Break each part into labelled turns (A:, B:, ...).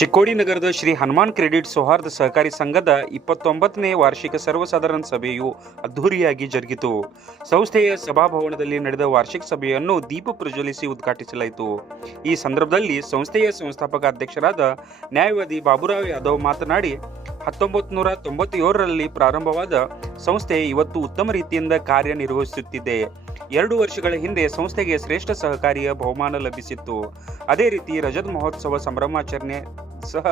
A: ಚಿಕ್ಕೋಡಿ ನಗರದ ಶ್ರೀ ಹನುಮಾನ್ ಕ್ರೆಡಿಟ್ ಸೌಹಾರ್ದ ಸಹಕಾರಿ ಸಂಘದ ಇಪ್ಪತ್ತೊಂಬತ್ತನೇ ವಾರ್ಷಿಕ ಸರ್ವಸಾಧಾರಣ ಸಭೆಯು ಅದ್ಧೂರಿಯಾಗಿ ಜರುಗಿತು. ಸಂಸ್ಥೆಯ ಸಭಾಭವನದಲ್ಲಿ ನಡೆದ ವಾರ್ಷಿಕ ಸಭೆಯನ್ನು ದೀಪ ಪ್ರಜ್ವಲಿಸಿ ಉದ್ಘಾಟಿಸಲಾಯಿತು. ಈ ಸಂದರ್ಭದಲ್ಲಿ ಸಂಸ್ಥೆಯ ಸಂಸ್ಥಾಪಕ ಅಧ್ಯಕ್ಷರಾದ ನ್ಯಾಯವಾದಿ ಬಾಬುರಾವ್ ಯಾದವ್ ಮಾತನಾಡಿ ಹತ್ತೊಂಬತ್ತು ನೂರ ತೊಂಬತ್ತೇಳರಲ್ಲಿ ಪ್ರಾರಂಭವಾದ ಸಂಸ್ಥೆ ಇವತ್ತು ಉತ್ತಮ ರೀತಿಯಿಂದ ಕಾರ್ಯನಿರ್ವಹಿಸುತ್ತಿದೆ. ಎರಡು ವರ್ಷಗಳ ಹಿಂದೆ ಸಂಸ್ಥೆಗೆ ಶ್ರೇಷ್ಠ ಸಹಕಾರಿಯ ಬಹುಮಾನ ಲಭಿಸಿತ್ತು. ಅದೇ ರೀತಿ ರಜತ್ ಮಹೋತ್ಸವ ಸಂಭ್ರಮಾಚರಣೆ ಸಹ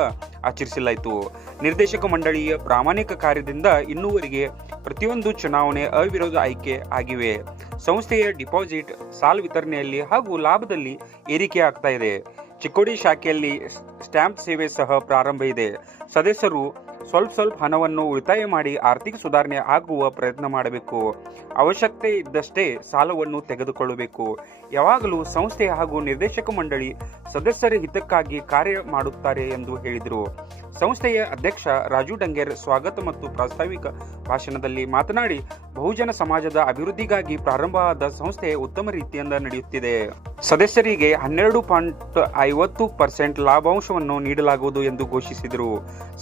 A: ಆಚರಿಸಲಾಯಿತು. ನಿರ್ದೇಶಕ ಮಂಡಳಿಯ ಪ್ರಾಮಾಣಿಕ ಕಾರ್ಯದಿಂದ ಇನ್ನೂವರೆಗೆ ಪ್ರತಿಯೊಂದು ಚುನಾವಣೆ ಅವಿರೋಧ ಆಯ್ಕೆ ಆಗಿವೆ. ಸಂಸ್ಥೆಯ ಡಿಪಾಸಿಟ್, ಸಾಲ ವಿತರಣೆಯಲ್ಲಿ ಹಾಗೂ ಲಾಭದಲ್ಲಿ ಏರಿಕೆ ಆಗ್ತಾ ಇದೆ. ಚಿಕ್ಕೋಡಿ ಶಾಖೆಯಲ್ಲಿ ಸ್ಟ್ಯಾಂಪ್ ಸೇವೆ ಸಹ ಪ್ರಾರಂಭ ಇದೆ. ಸದಸ್ಯರು ಸ್ವಲ್ಪ ಸ್ವಲ್ಪ ಹಣವನ್ನು ಉಳಿತಾಯ ಮಾಡಿ ಆರ್ಥಿಕ ಸುಧಾರಣೆ ಆಗುವ ಪ್ರಯತ್ನ ಮಾಡಬೇಕು. ಅವಶ್ಯಕತೆ ಇದ್ದಷ್ಟೇ ಸಾಲವನ್ನು ತೆಗೆದುಕೊಳ್ಳಬೇಕು. ಯಾವಾಗಲೂ ಸಂಸ್ಥೆ ಹಾಗೂ ನಿರ್ದೇಶಕ ಮಂಡಳಿ ಸದಸ್ಯರ ಹಿತಕ್ಕಾಗಿ ಕಾರ್ಯ ಮಾಡುತ್ತಾರೆ ಎಂದು ಹೇಳಿದರು. ಸಂಸ್ಥೆಯ ಅಧ್ಯಕ್ಷ ರಾಜು ಡಂಗೇರ್ ಸ್ವಾಗತ ಮತ್ತು ಪ್ರಾಸ್ತಾವಿಕ ಭಾಷಣದಲ್ಲಿ ಮಾತನಾಡಿ, ಬಹುಜನ ಸಮಾಜದ ಅಭಿವೃದ್ಧಿಗಾಗಿ ಪ್ರಾರಂಭವಾದ ಸಂಸ್ಥೆ ಉತ್ತಮ ರೀತಿಯಿಂದ ನಡೆಯುತ್ತಿದೆ. ಸದಸ್ಯರಿಗೆ ಹನ್ನೆರಡು ಪಾಯಿಂಟ್ ಐವತ್ತು ಪರ್ಸೆಂಟ್ ಲಾಭಾಂಶವನ್ನು ನೀಡಲಾಗುವುದು ಎಂದು ಘೋಷಿಸಿದರು.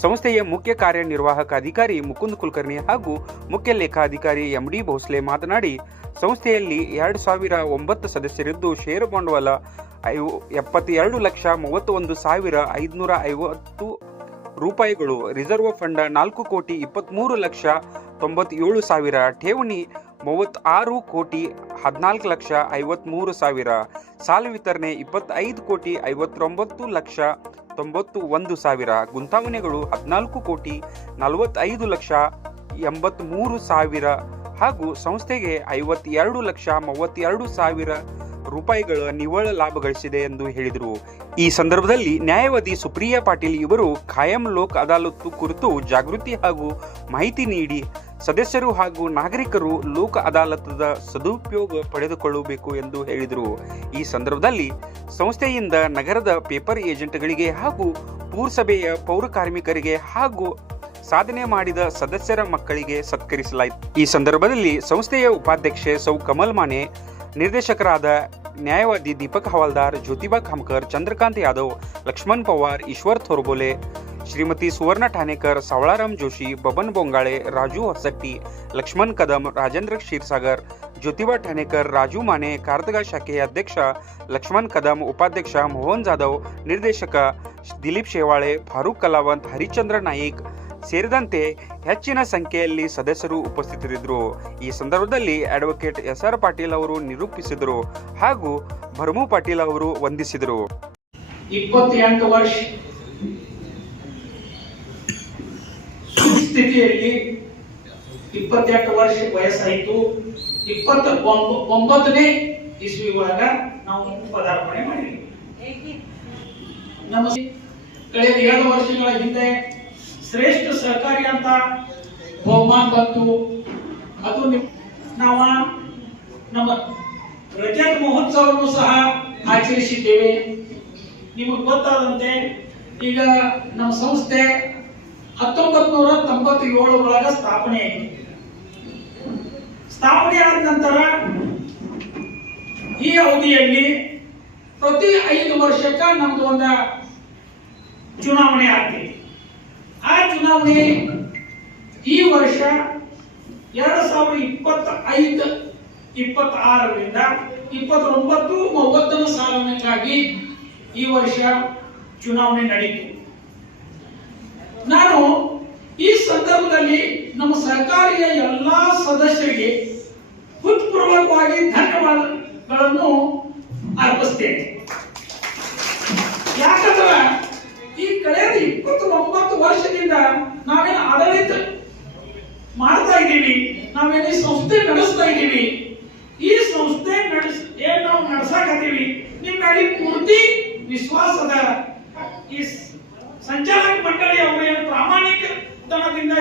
A: ಸಂಸ್ಥೆಯ ಮುಖ್ಯ ಕಾರ್ಯನಿರ್ವಾಹಕ ಅಧಿಕಾರಿ ಮುಕುಂದ್ ಕುಲಕರ್ಣಿ ಹಾಗೂ ಮುಖ್ಯ ಲೇಖಾಧಿಕಾರಿ ಎಂ ಡಿ ಭೋಸ್ಲೆ ಮಾತನಾಡಿ, ಸಂಸ್ಥೆಯಲ್ಲಿ ಎರಡು ಸಾವಿರ ಒಂಬತ್ತು ಸದಸ್ಯರಿದ್ದು, ಷೇರು ಬಂಡವಾಳ ಎಪ್ಪತ್ತೆರಡು ಲಕ್ಷ ಮೂವತ್ತೊಂದು ಸಾವಿರ ಐದುನೂರ ಐವತ್ತು ರೂಪಾಯಿಗಳು ರಿಸರ್ವ್ ಫಂಡ್ ನಾಲ್ಕು ಕೋಟಿ ಇಪ್ಪತ್ತ್ಮೂರು ಲಕ್ಷ ತೊಂಬತ್ತೇಳು ಸಾವಿರ, ಠೇವಣಿ ಮೂವತ್ತಾರು ಕೋಟಿ ಹದಿನಾಲ್ಕು ಲಕ್ಷ ಐವತ್ತ್ಮೂರು ಸಾವಿರ, ಸಾಲ ವಿತರಣೆ ಇಪ್ಪತ್ತೈದು ಕೋಟಿ ಐವತ್ತೊಂಬತ್ತು ಲಕ್ಷ ತೊಂಬತ್ತು ಒಂದು ಸಾವಿರ, ಗುಂತಾವಣೆಗಳು ಹದಿನಾಲ್ಕು ಕೋಟಿ ನಲವತ್ತೈದು ಲಕ್ಷ ಎಂಬತ್ತ್ಮೂರು ಸಾವಿರ ಹಾಗೂ ಸಂಸ್ಥೆಗೆ ಐವತ್ತೆರಡು ಲಕ್ಷ ಮೂವತ್ತೆರಡು ಸಾವಿರ ರೂಪಾಯಿಗಳ ನಿವ್ವಳ ಲಾಭ ಗಳಿಸಿದೆ ಎಂದು ಹೇಳಿದರು. ಈ ಸಂದರ್ಭದಲ್ಲಿ ನ್ಯಾಯವಾದಿ ಸುಪ್ರಿಯಾ ಪಾಟೀಲ್ ಇವರು ಖಾಯಂ ಲೋಕ್ ಅದಾಲತ್ತು ಕುರಿತು ಜಾಗೃತಿ ಹಾಗೂ ಮಾಹಿತಿ ನೀಡಿ ಸದಸ್ಯರು ಹಾಗೂ ನಾಗರಿಕರು ಲೋಕ ಅದಾಲತದ ಸದುಪಯೋಗ ಪಡೆದುಕೊಳ್ಳಬೇಕು ಎಂದು ಹೇಳಿದರು. ಈ ಸಂದರ್ಭದಲ್ಲಿ ಸಂಸ್ಥೆಯಿಂದ ನಗರದ ಪೇಪರ್ ಏಜೆಂಟ್ಗಳಿಗೆ ಹಾಗೂ ಪೂರಸಭೆಯ ಪೌರ ಕಾರ್ಮಿಕರಿಗೆ ಹಾಗೂ ಸಾಧನೆ ಮಾಡಿದ ಸದಸ್ಯರ ಮಕ್ಕಳಿಗೆ ಸತ್ಕರಿಸಲಾಯಿತು. ಈ ಸಂದರ್ಭದಲ್ಲಿ ಸಂಸ್ಥೆಯ ಉಪಾಧ್ಯಕ್ಷೆ ಸೌ ಕಮಲ್ ಮಾನೆ निर्देशक राधा न्यायवादी दीपक हवालदार ज्योतिबा खामकर चंद्रकांत यादव लक्ष्मण पवार ईश्वर थोरबोले श्रीमती सुवर्णा ठाणेकर सावळाराम जोशी बबन बोंगाळे राजू हसट्टी लक्ष्मण कदम राजेंद्र क्षीरसागर ज्योतिबा ठाणेकर राजू माने कार्तगा शाखे अध्यक्षा लक्ष्मण कदम उपाध्यक्षा मोहन जाधव निर्देशका दिलीप शेवाळे फारुख कलावंत हरिश्चंद्र नाईक ಸೇರಿದಂತೆ ಹೆಚ್ಚಿನ ಸಂಖ್ಯೆಯಲ್ಲಿ ಸದಸ್ಯರು ಉಪಸ್ಥಿತರಿದ್ದರು. ಈ ಸಂದರ್ಭದಲ್ಲಿ ಅಡ್ವೊಕೇಟ್ ಎಸ್ ಆರ್ ಪಾಟೀಲ್ ಅವರು ನಿರೂಪಿಸಿದರು ಹಾಗೂ ಭರ್ಮು ಪಾಟೀಲ್ ಅವರು ವಂದಿಸಿದರು.
B: ಇಪ್ಪತ್ತೆಂಟು ವರ್ಷ ಸ್ಥಿತಿಯಲ್ಲಿ ಇಪ್ಪತ್ತೆಂಟು ವರ್ಷ ವಯಸ್ಸಾಯಿತು. ಇಪ್ಪತ್ತ ಒಂಬ- ಒಂಬತ್ತನೇ ಇಸ್ವಿ ಒಳಗ ನಾವು ಪದಾರ್ಪಣೆ ಮಾಡಿದ್ವಿ. ನಮ್ಮ ಕಳೆದ ಎರಡು ವರ್ಷಗಳ ಹಿಂದೆ ಶ್ರೇಷ್ಠ ಸಹಕಾರಿ ಅಂತ ಬಹುಮಾನ ಬಂತು. ಅದು ನಿಮ್- ನಾವ ನಮ್ಮ ರಜತ್ ಮಹೋತ್ಸವವನ್ನು ಸಹ ಆಚರಿಸಿದ್ದೇವೆ. ನಿಮಗೆ ಗೊತ್ತಾದಂತೆ ಈಗ ನಮ್ಮ ಸಂಸ್ಥೆ ಹತ್ತೊಂಬತ್ ನೂರ ತೊಂಬತ್ತೇಳರೊಳಗ ಸ್ಥಾಪನೆ ಆಯಿತು. ಸ್ಥಾಪನೆ ಆದ ನಂತರ ಈ ಅವಧಿಯಲ್ಲಿ ಪ್ರತಿ ಐದು ವರ್ಷಕ್ಕ ನಮ್ದು ಒಂದು ಚುನಾವಣೆ ಆಗ್ತದೆ ಆ ಚುನಾವಣೆ ಈ ವರ್ಷ ಎರಡು ಸಾವಿರದ ಇಪ್ಪತ್ತ ಐದು, ಇಪ್ಪತ್ತಾರರಿಂದ ಇಪ್ಪತ್ತೊಂಬತ್ತು, ಮೂವತ್ತನೇ ಸಾಲಿನಕ್ಕಾಗಿ ಈ ವರ್ಷ ಚುನಾವಣೆ ನಡೀತು. ನಾನು ಈ ಸಂದರ್ಭದಲ್ಲಿ ನಮ್ಮ ಸರ್ಕಾರಿಯ ಎಲ್ಲಾ ಸದಸ್ಯರಿಗೆ ಹೃತ್ಪೂರ್ವಕವಾಗಿ ಧನ್ಯವಾದಗಳನ್ನು ಅರ್ಪಿಸ್ತೇನೆ. ಯಾಕಂದ್ರೆ ಕಳೆದ ಇಪ್ಪತ್ತೊಂಬತ್ತು ವರ್ಷದಿಂದ ನಾವೇನು ಆಡಳಿತ ಮಾಡ್ತಾ ಇದ್ದೀವಿ, ನಾವೇನು ಸಂಸ್ಥೆ ನಡೆಸ್ತಾ ಇದ್ದೀವಿ. ಈ ಸಂಸ್ಥೆ ನಡೆಸ್, ಏನ್ ನಾವು ನಡ್ಸಾಕತ್ತೀವಿ ನಿಮ್ಮ ಮೇಲೆ ಪೂರ್ತಿ ವಿಶ್ವಾಸದ ಈ ಸಂಚಾಲಕ ಮಂಡಳಿ ಅವರು ಏನು ಪ್ರಾಮಾಣಿಕತನದಿಂದ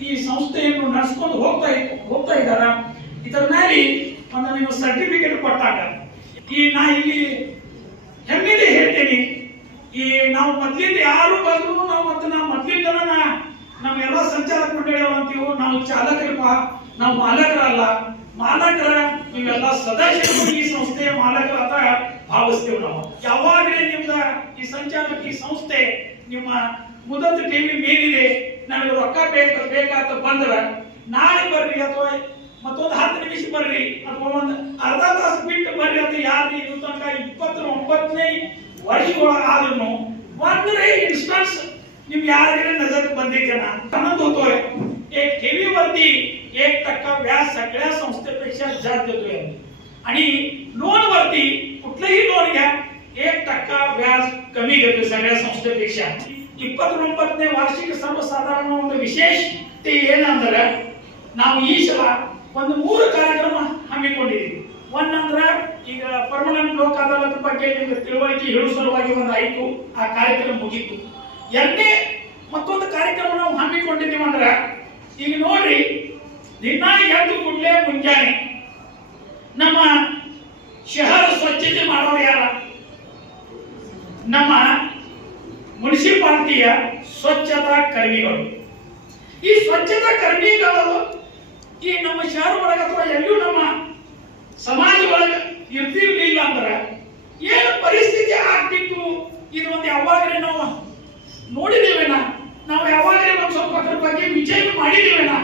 B: ಈ- ಸಂಸ್ಥೆಯನ್ನು ನಡೆಸ್ಕೊಂಡು ಹೋಗ್ತಾ ಹೋಗ್ತಾ ಇದ್ದಾರ ಇದರ ಮೇಲೆ ಒಂದು ನೀವು ಸರ್ಟಿಫಿಕೇಟ್ ಕೊಟ್ಟಾಗ. ಈ ನಾ ಇಲ್ಲಿ ಹೆಮ್ಮೆಲೆ ಹೇಳ್ತೇನೆ ಈ ನಾವು ಮೊದ್ಲಿಂದ ಯಾರು ಬಂದ್ರು ನಾವು ಮತ್ತೆ ನಾವು ಮೊದ್ಲಿಂದನ ನಮ್ಗೆಲ್ಲ ಎಲ್ಲ ಸಂಚಾಲಕ ಮಂಡಳಿ ಅಂತೀವಿ, ನಾವು ಚಾಲಕರಪ್ಪ, ನಾವು ಮಾಲಕರಲ್ಲ. ಮಾಲಕರ, ನೀವೆಲ್ಲ ಸದಸ್ಯರು ಈ ಸಂಸ್ಥೆಯ ಮಾಲಕರ ಅಂತ ಭಾವಿಸ್ತೇವೆ ನಾವು. ಯಾವಾಗಲೇ ನಿಮ್ದ ಈ ಸಂಚಾಲಕ ಈ ಸಂಸ್ಥೆ ನಿಮ್ಮ ಮುದತ್ ಟಿವಿ ಮೇಲಿದೆ, ನನಗೆ ರೊಕ್ಕ ಬೇಕು, ಬೇಕಾತ ಬಂದ್ರ ನಾಳೆ ಬರ್ರಿ ಅಥವಾ ಮತ್ತೊಂದು ಹತ್ತು ನಿಮಿಷ ಬರ್ರಿ ಅಥವಾ ಒಂದು ಅರ್ಧ ತಾಸು ಬಿಟ್ಟು ಬರ್ರಿ ಅಂತ ಯಾರು ಇದು ತನಕ ಇಪ್ಪತ್ತರ ಒಂಬತ್ತನೇ ವರ್ಷಗಳ ಆದ್ರೂ ಒಂದ್ರೆ ಇನ್ಸ್ಟನ್ಸ್ ನಿಮ್ ಯಾರಿಗೆ नजर ಬಂದಿದ್ದೆ ना आनंद होतोय एक ठेवीवरती एक टक्का व्याज सगळ्या संस्थेपेक्षा जास्त देतोय आणि लोन वरती कुठलंही लोन घ्या एक टक्का व्याज कमी घेतोय सगळ्या संस्थेपेक्षा ಇಪ್ಪತ್ತೊಂಬತ್ತನೇ ವಾರ್ಷಿಕ ಸರ್ವಸಾಧಾರಣ ಒಂದು ವಿಶೇಷತೆ ಏನಂದ್ರೆ ನಾವು ಈ ಸಲ ಒಂದು ಮೂರು ಕಾರ್ಯಕ್ರಮ ಹಮ್ಮಿಕೊಂಡಿದ್ದೀವಿ ಒಂದಂದ್ರ ಈಗ ಪರ್ಮನೆಂಟ್ ಲೋಕ ಅದಾಲತ್ ಬಗ್ಗೆ ನಿಮ್ಗೆ ತಿಳುವಳಿಕೆ ಹೇಳುವ ಸಲುವಾಗಿ ಒಂದು ಆಯ್ತು. ಆ ಕಾರ್ಯಕ್ರಮ ಮುಗೀತು. ಎರಡನೇ ಮತ್ತೊಂದು ಕಾರ್ಯಕ್ರಮ ನಾವು ಹಮ್ಮಿಕೊಂಡಿದ್ದೀವಿ ಅಂದ್ರ, ಈಗ ನೋಡ್ರಿ ದಿನ ಎದ್ದು ಕೂಡಲೇ ಮುಂಜಾನೆ ನಮ್ಮ ಶಹರ ಸ್ವಚ್ಛತೆ ಮಾಡೋರು ಯಾರ? ನಮ್ಮ ಮುನ್ಸಿಪಾಲಿಟಿಯ ಸ್ವಚ್ಛತಾ ಕರ್ಮಿಗಳು. ಈ ಸ್ವಚ್ಛತಾ ಕರ್ಮಿಗಳು ಈ ನಮ್ಮ ಶಹರ ಒಳಗೆ ಅಥವಾ ಎಲ್ಲೂ ನಮ್ಮ ಸಮಾಜ ಒಳಗೆ ಇರ್ತಿರ್ಲಿಲ್ಲ ಅಂದ್ರೆ ಏನು ಪರಿಸ್ಥಿತಿ ಆಗ್ತಿತ್ತು? ಇದು ಒಂದು ಯಾವಾಗಲೇ ನಾವು ನೋಡಿದೇವೇನ ನಾವು ಯಾವಾಗಲೇ ನಮ್ಮ ಸ್ವಲ್ಪ ಅದ್ರ ಬಗ್ಗೆ ವಿಚಾರ ಮಾಡಿದೇವೇನ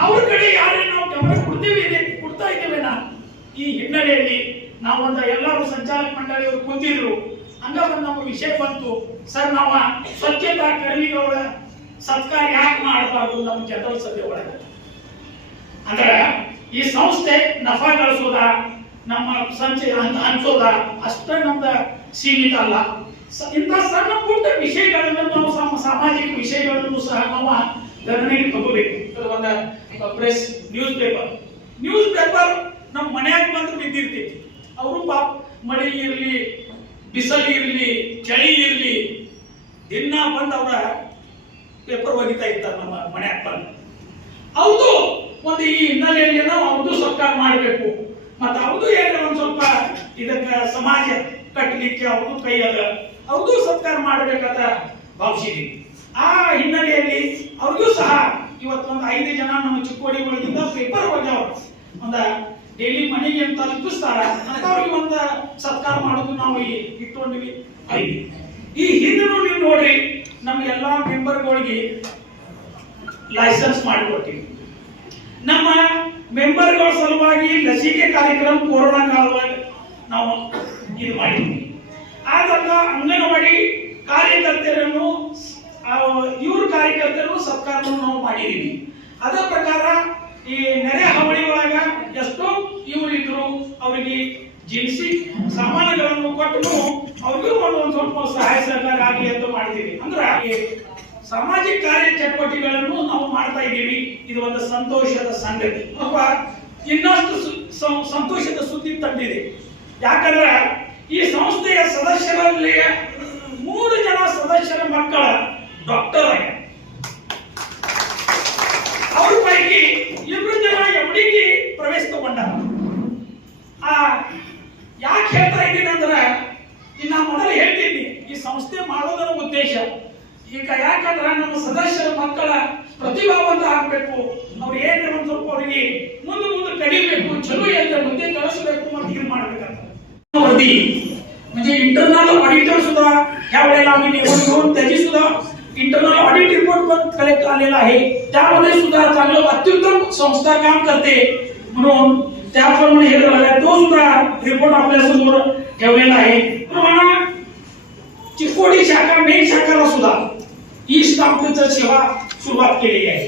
B: ಅವ್ರ ಕಡೆ ಯಾರೇ ನಾವು ಗಮನ ಕೊಡ್ತೀವಿ ಕೊಡ್ತಾ ಇದ್ದೇವೇನ? ಈ ಹಿನ್ನೆಲೆಯಲ್ಲಿ ನಾವೊಂದು ಎಲ್ಲರೂ ಸಂಚಾಲಕ ಮಂಡಳಿಯವರು ಕೂತಿದ್ರು. ಹಂಗ ಒಂದು ನಮ್ಮ ವಿಷಯ ಬಂತು. ಸರ್, ನಾವ ಸ್ವಚ್ಛತಾ ಕರ್ಮಿಗಳ ಸತ್ಕಾರ ಯಾಕೆ ಮಾಡಬಾರ್ದು ನಮ್ಮ ಜನರಲ್ ಸಭೆ ಒಳಗೆ? ಅಂದ್ರೆ ಈ ಸಂಸ್ಥೆ ನಫಾ ಗಳಿಸೋದ ನಮ್ಮ ಸಂಚೆ ಹಂಚೋದ, ಅಷ್ಟೇ ನಮ್ದ ಸೀಮಿತ ಅಲ್ಲ. ಇಂಥ ಸಣ್ಣ ಪುಟ್ಟ ವಿಷಯಗಳನ್ನು ನಾವು ಸಮ, ಸಾಮಾಜಿಕ ವಿಷಯಗಳನ್ನು ಸಹ ನಾವು ಗಣನೆಗೆ ತಗೋಬೇಕು. ಒಂದು press newspaper newspaper ನಮ್ಮ ಮನೆಯಾಗ ಬಂದು ಬಿದ್ದಿರ್ತೈತಿ. ಅವರು ಪಾಪ ಮಳೆ ಇರಲಿ, ಬಿಸಿಲು ಇರಲಿ, ಚಳಿ ಇರಲಿ, ದಿನ ಬಂದು ಅವರ ಪೇಪರ್ ಒಗಿತಾ ಇರ್ತಾರೆ ನಮ್ಮ ಮನೆಯಾಗ ಬಂದು. ಹೌದು! ಒಂದು ಈ ಹಿನ್ನೆಲೆಯಲ್ಲಿ ನಾವು ಸರ್ಕಾರ ಮಾಡಬೇಕು. ಮತ್ತೆ ಅವ್ರದ್ದು ಏನಾರ ಒಂದು ಸ್ವಲ್ಪ ಇದಕ್ಕೆ ಸಮಾಜ ಕಟ್ಟಲಿಕ್ಕೆ ಅವ್ರದ್ದು ಕೈ ಅದ. ಅವ್ರದ್ದು ಸತ್ಕಾರ ಮಾಡಬೇಕಂತ ಭಾವಿಸಿದೀವಿ. ಆ ಹಿನ್ನೆಲೆಯಲ್ಲಿ ಅವ್ರಿಗೂ ಸಹ ಇವತ್ತೊಂದು ಐದು ಜನ ನಮ್ಮ ಚಿಕ್ಕೋಡಿ ಒಳಗಿಂದ ಪೇಪರ್ ಒಗ್ಯಾವ ಒಂದ ಡೈಲಿ ಮನೆಗೆ ಅಂತ ತಲುಪಿಸ್ತಾರ ಅಂತವ್ರಿಗೆ ಒಂದು ಸತ್ಕಾರ ಮಾಡೋದು ನಾವು ಇಟ್ಕೊಂಡಿವಿ. ಐದು ಈ ಹಿಂದೂ ನೀವು ನೋಡ್ರಿ, ನಮ್ಮ ಎಲ್ಲಾ ಮೆಂಬರ್ಗಳಿಗೆ ಲೈಸೆನ್ಸ್ ಮಾಡಿಕೊಟ್ಟಿವಿ ನಮ್ಮ ಮೆಂಬರ್ಗಳ ಸಲುವಾಗಿ ಲಸಿಕೆ ಕಾರ್ಯಕ್ರಮ ಕೊರೋನಾ ಕಾಲದಲ್ಲಿ ನಾವು ಇದು ಮಾಡಿದ್ವಿ. ಆದಾಗ ಅಂಗನವಾಡಿ ಕಾರ್ಯಕರ್ತರನ್ನು ಇವ್ರ ಕಾರ್ಯಕರ್ತರು ಸತ್ಕಾರವನ್ನು ನಾವು ಮಾಡಿದೀವಿ ಅದರ ಪ್ರಕಾರ ಈ ನೆರೆ ಹಾವಳಿ ಒಳಗ ಎಷ್ಟೋ ಇವರಿದ್ರು ಅವರಿಗೆ ಜಿನ್ಸಿ ಸಾಮಾನುಗಳನ್ನು ಕೊಟ್ಟು ಅವ್ರಿಗೂ ಒಂದು ಸ್ವಲ್ಪ ಸಹಾಯ ಸಹಕಾರ ಆಗಲಿ ಅಂತ ಮಾಡಿದೀವಿ ಅಂದ್ರೆ ಸಾಮಾಜಿಕ ಕಾರ್ಯ ಚಟುವಟಿಕೆಗಳನ್ನು ನಾವು ಮಾಡ್ತಾ ಇದ್ದೀವಿ. ಇದು ಒಂದು ಸಂತೋಷದ ಸಂಗತಿ. ಅಥವಾ ಇನ್ನಷ್ಟು ಸಂತೋಷದ ಸುದ್ದಿ ತಂದಿದೆ. ಯಾಕಂದ್ರೆ ಈ ಸಂಸ್ಥೆಯ ಸದಸ್ಯರಲ್ಲಿ ಮೂರು ಜನ ಸದಸ್ಯರ ಮಕ್ಕಳ ಪ್ರತಿಭಾವಂತ ಆಗ್ಬೇಕು ಅವ್ರು ಏನ್ರಿ ಒಂದ್ ಸ್ವಲ್ಪ ಅವರಿಗೆ ಮುಂದೆ ಮುಂದೆ ಕಲಿಬೇಕು ಚಲೋ ಎಲ್ಲ ಮುಂದೆ ಕಳಿಸ್ಬೇಕು ಮತ್ತು ಇದು ಮಾಡ್ಬೇಕಂತ वरती म्हणजे इंटरनल ऑडिटर सुद्धा ह्या वेळेला आम्ही निवड घेऊन त्याची सुद्धा इंटरनल ऑडिट रिपोर्ट पण कलेक्ट आलेला आहे त्यामध्ये सुद्धा चांगलं अत्युत्तम संस्था काम करते म्हणून त्याप्रमाणे हे झालं आहे. तो सुद्धा रिपोर्ट आपल्या समोर ठेवलेला आहे प्रमाणे चिकोडी शाखा मेन शाखाला सुद्धा ई स्टाम्पचं सेवा सुरुवात केलेली आहे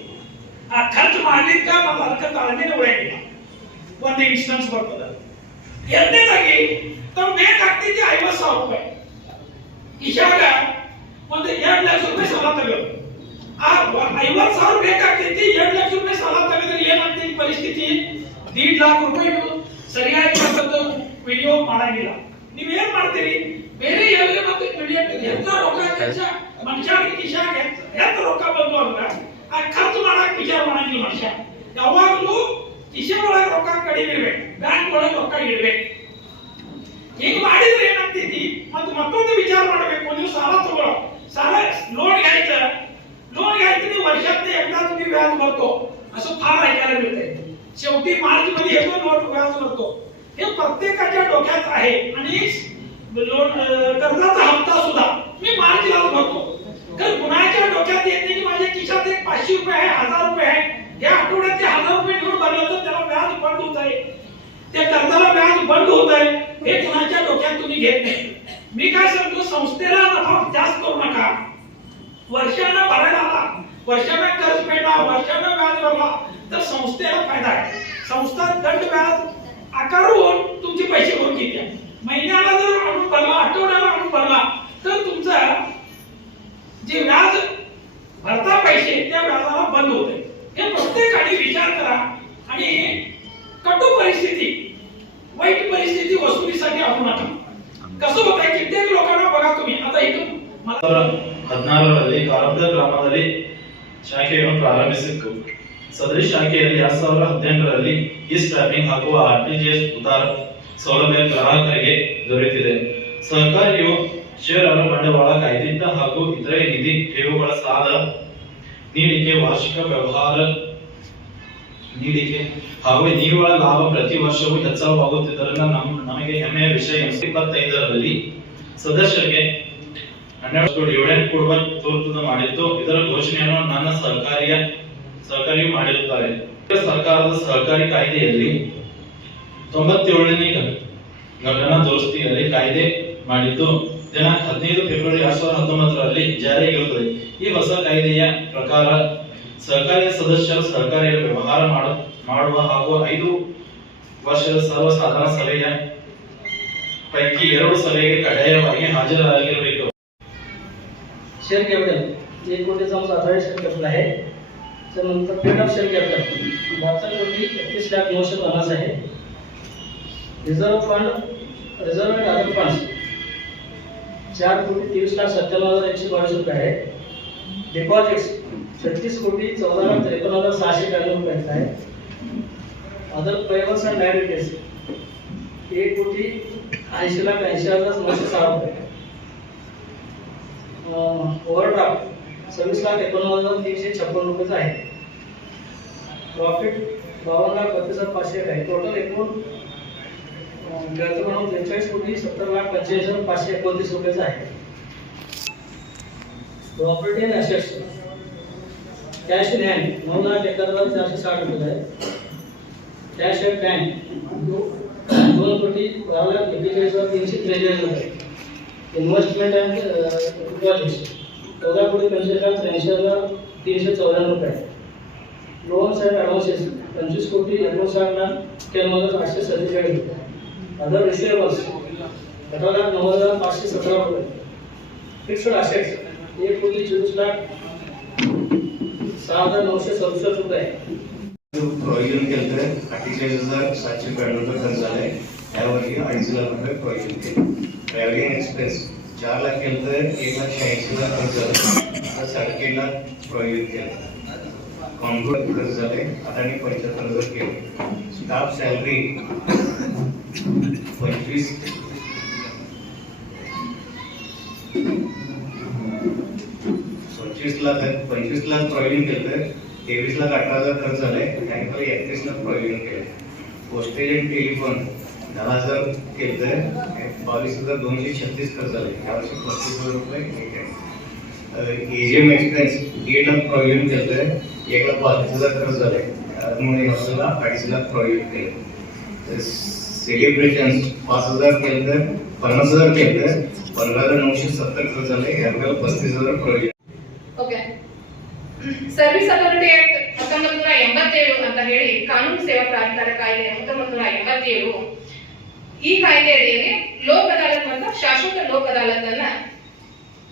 B: ಆ ಖರ್ಚು ಮಾಡ್ಲಿಕ್ಕ ನಮ್ಮ ಅದಕ್ಕೆ ತಾಳ್ಮೆನೆ ಉಳಿಯಂಗಿಲ್ಲ. ಒಂದು ಇನ್ಸ್ಟೆನ್ಸ್ ಬರ್ತದೆ. ಎರಡನೇದಾಗಿ ತಮ್ಗೆ ಬೇಕಾಗ್ತಿದ್ದೆ ಐವತ್ತು ಸಾವಿರ ರೂಪಾಯಿ. ಇಶಾಗ ಒಂದು ಎರಡು ಲಕ್ಷ ರೂಪಾಯಿ ಸಾಲ ತಗೋದು ಆ ಐವತ್ತು ಸಾವಿರ ಬೇಕಾಗ್ತೈತಿ ಎರಡು ಲಕ್ಷ ರೂಪಾಯಿ ಸಾಲ ತಗದ್ರೆ ಏನಾಗ್ತಿ ಪರಿಸ್ಥಿತಿ? ದೀಡ್ ಲಾಖ ರೂಪಾಯಿ ಸರಿಯಾಗಿ ಬಂದದ್ದು ವಿಡಿಯೋ ಮಾಡಂಗಿಲ್ಲ. ನೀವೇನ್ ಮಾಡ್ತೀರಿ? ಬೇರೆ ಎಲ್ಲ ಮತ್ತೆ ಎಂತ ರೊಕ್ಕ ಖರ್ಚ ಮನುಷ್ಯನ ಕಿಶಾಗ ಎಂತ ರೊಕ್ಕ ಬಂದು ಅಂದ್ರೆ ಖರ್ಚು ಮಾಡಕ್ ವಿಚಾರ ಮಾಡಂಗಿಲ್ಲ ಮನುಷ್ಯ ಯಾವಾಗಲೂ ಕಿಶೆ ಒಳಗೆ ರೊಕ್ಕ ಕಡಿಮೆ ಇರ್ಬೇಕು ಬ್ಯಾಂಕ್ ಒಳಗೆ ರೊಕ್ಕ ಇಡ್ಬೇಕು ಹಿಂಗ್ ಮಾಡಿದ್ರೆ ಏನಾಗ್ತೈತಿ ಮತ್ತೆ ಮತ್ತೊಂದು ವಿಚಾರ ಮಾಡಬೇಕು ನೀವು ಸಾಲ ತಗೊಳ್ಳೋ ಸಾಲ ಲೋನ್ ಆಯ್ತ ಲೋನ್ ಆಯ್ತು ನೀವು ವರ್ಷಕ್ಕೆ एकदा तुम्ही व्याज भरतो असं फार ऐकायला मिळते शेवटी मार्च मध्ये येतो लोन व्याज भरतो हे प्रत्येकाच्या डोक्यात आहे आणि लोन अं, कर्जाचा हप्ता सुद्धा मी मार्चला भरतो कारण कुणाच्या डोक्यात येत त्याच्या खिशात एक पाचशे रुपये आहे हजार रुपये आहे. या आठवड्यात ते हजार रुपये घेऊन भरलं तर त्याला व्याज बंद होत आहे. त्या कर्जाला व्याज बंद होत आहे. हे कुणाच्या डोक्यात तुम्ही घेत नाही. मी काय सांगतो संस्थेला नफा जास्त करू नका. वर्षानं भरायला आला वर्षांना कर्ज फेडला वर्षानं व्याज भरला तर संस्थेला फायदा आहे. संस्था दंड व्याज आकारून तुमचे पैसे भरून घेते. महिन्याला जर आणून भरला आठवड्याला आणून भरला तर तुमचा जे व्याज भरता पैसे त्या व्याजाला बंद होते हे प्रत्येकाने विचार करा आणि कटू परिस्थिती वाईट परिस्थिती वसुलीसाठी आणू नका कसं होत आहे कित्येक लोकांना बघा तुम्ही आता इथून मला
C: ಹದಿನಾರರಲ್ಲಿ ಕಾರಂತ ಗ್ರಾಮದಲ್ಲಿ ಶಾಖೆಯನ್ನು ಪ್ರಾರಂಭಿಸಿತ್ತು ಸದರಿ ಶಾಖೆಯಲ್ಲಿ ಎರಡ್ ಸಾವಿರದ ಹದಿನೆಂಟರಲ್ಲಿ ಈ ಸ್ಟ್ಯಾಪಿಂಗ್ ಹಾಗೂ ಆರ್ಟಿಜಿಎಸ್ ಉದಾರ ಸೌಲಭ್ಯ ಗ್ರಾಹಕರಿಗೆ ದೊರೆತಿದೆ ಸಹಕಾರಿಯು ಷೇರು ಬಂಡವಾಳ ಕಾಯ್ದಿಟ್ಟ ಹಾಗೂ ಇತರೆ ನಿಧಿ ಠೇವುಗಳ ಸಾಲ ನೀಡಿಕೆ, ವಾರ್ಷಿಕ ವ್ಯವಹಾರ ನೀಡಿಕೆ ಹಾಗೂ ನಿವ್ವಳ ಲಾಭ ಪ್ರತಿ ವರ್ಷವೂ ಹೆಚ್ಚಳವಾಗುತ್ತಿದ್ದರಿಂದ ನಮ್, ನಮಗೆ ಹೆಮ್ಮೆಯ ವಿಷಯ ಇಪ್ಪತ್ತೈದರಲ್ಲಿ ಸದಸ್ಯರಿಗೆ ಹನ್ನೆರಡು ಡಿವಿಡೆಂಡ್ ಕೊಡುವ ಮಾಡಿದ್ದು, ಇದರ ಘೋಷಣೆಯನ್ನು ನನ್ನ ಸಹಕಾರಿಯ ಸಹಕಾರಿಯು ಮಾಡಿರುತ್ತಾರೆ. ಸರ್ಕಾರದ ಸಹಕಾರಿ ಕಾಯ್ದೆಯಲ್ಲಿ ತೊಂಬತ್ತೇಳನೇ ಘಟನಾ ದುರಸ್ತಿಯಲ್ಲಿ ಕಾಯ್ದೆ ಮಾಡಿದ್ದು ದಿನಾಂಕ ಹದಿನೈದು ಫೆಬ್ರವರಿ ಎರಡ್ ಸಾವಿರದ ಹತ್ತೊಂಬತ್ತರಲ್ಲಿ ಜಾರಿಯಾಗಿರುತ್ತದೆ ಈ ಹೊಸ ಕಾಯ್ದೆಯ ಪ್ರಕಾರ ಸಹಕಾರಿಯ ಸದಸ್ಯರು ಸಹಕಾರಿಯ ವ್ಯವಹಾರ ಮಾಡ- ಮಾಡುವ ಹಾಗೂ ಐದು ವರ್ಷದ ಸರ್ವಸಾಧಾರಣ ಸಭೆಯ ಪೈಕಿ ಎರಡು ಸಭೆಗೆ ಕಡ್ಡಾಯವಾಗಿ ಹಾಜರಾಗಿರಬೇಕು
D: शेअर कॅपिटल एक कोटीचा आमचा अठराशे शेअर कॅपिटल आहे त्यानंतर पेड ऑफ शेअर कॅपिटल बहात्तर कोटी एकतीस लाख नऊशे पन्नास आहे reserve fund reserve and other funds चार कोटी तेवीस लाख सत्त्याण्णव हजार एकशे बावीस रुपये आहे. डिपॉझिट छत्तीस कोटी चौदा लाख त्रेपन्न हजार सहाशे ब्याण्णव रुपयाचा आहे अदर पेबल्स अँड लायबिलिटीज एक कोटी ऐंशी लाख ऐंशी हजार नऊशे सहा रुपये. ओव्हरड्राफ्ट सव्वीस लाख एकोणनव्वद हजार तीनशे छप्पन रुपयाचं आहे. प्रॉफिट बावन्न लाख बत्तीस हजार पाचशे आहे. टोटल एकूण व्याज म्हणून त्रेचाळीस कोटी सत्तर लाख पंचेचाळीस हजार पाचशे एकोणतीस रुपयाचं आहे. Property and assets cash in hand नऊ लाख एकाहत्तर हजार चारशे साठ रुपये आहे. कॅश ॲट बँक दोन कोटी बारा लाख एकेचाळीस हजार तीनशे त्रेचाळीस रुपये इन्व्हेस्टमेंट अँड डिपॉझिट्स चौदा कोटी पंचवीस लाख त्र्याऐंशी हजार तीनशे चौऱ्याण्णव रुपये लोन्स अँड ॲडव्हान्सेस पंचवीस कोटी एकोणसाठ लाख एक्क्याण्णव हजार आठशे सत्तेचाळीस रुपये अदर रिसिवेबल्स अठरा लाख नव्वद हजार पाचशे सतरा रुपये. फिक्स्ड असेट्स एक कोटी चोवीस लाख सहा हजार नऊशे सदुसष्ट रुपये.
E: प्रोव्हिजन केलं तर अठ्ठेचाळीस हजार सातशे ब्याण्णव रुपये खर्च झालाय. यावर्षी अडीच लाख रुपये प्रोव्हिजन केले ट्रॅव्हलिंग एक्सप्रेस चार लाख केलं तर एक लाख शहाऐंशी हजार खर्च झाला साडेतीन लाख प्रोव्हिजन केलं कॉम्प्युटर खर्च झाले आता आणि पंच्याहत्तर हजार केले स्टाफ सॅलरी पंचवीस पंचवीस लाख पंचवीस लाख प्रोव्हिजन केलं तेवीस लाख अठरा हजार खर्च झालाय. आणि मला एकतीस लाख प्रोव्हिजन केलं पोस्टेज आणि टेलिफोन दहा हजार केलं बावीस हजार दोनशे छत्तीस खर्च झाले त्यावर्षी पस्तीस हजार रुपये एजीएम एक्सपेन्स दीड लाख प्रोव्हिजन केलं एक लाख बावीस हजार खर्च झाले त्यामुळे अडीच लाख प्रोव्हिजन केलं सेलिब्रेशन पाच हजार केलं तर पन्नास हजार केलं तर पंधरा हजार नऊशे सत्तर खर्च झाले यावेळेला पस्तीस हजार provision
F: okay service authority act ಹತ್ತೊಂಬತ್ತು ನೂರ ಎಂಬತ್ತೇಳು ಅಂತ ಹೇಳಿ ಕಾನೂನು ಸೇವಾ ಪ್ರಾಧಿಕಾರ ಕಾಯ್ದೆ ಹತ್ತೊಂಬತ್ತು ನೂರ ಎಂಬತ್ತೇಳು ಈ ಕಾಯ್ದೆ ಅಡಿಯಲ್ಲಿ ಲೋಕ್ ಅದಾಲತ್ ಮತ್ತು ಶಾಶ್ವತ ಲೋಕ್ ಅದಾಲತ್ ಅನ್ನ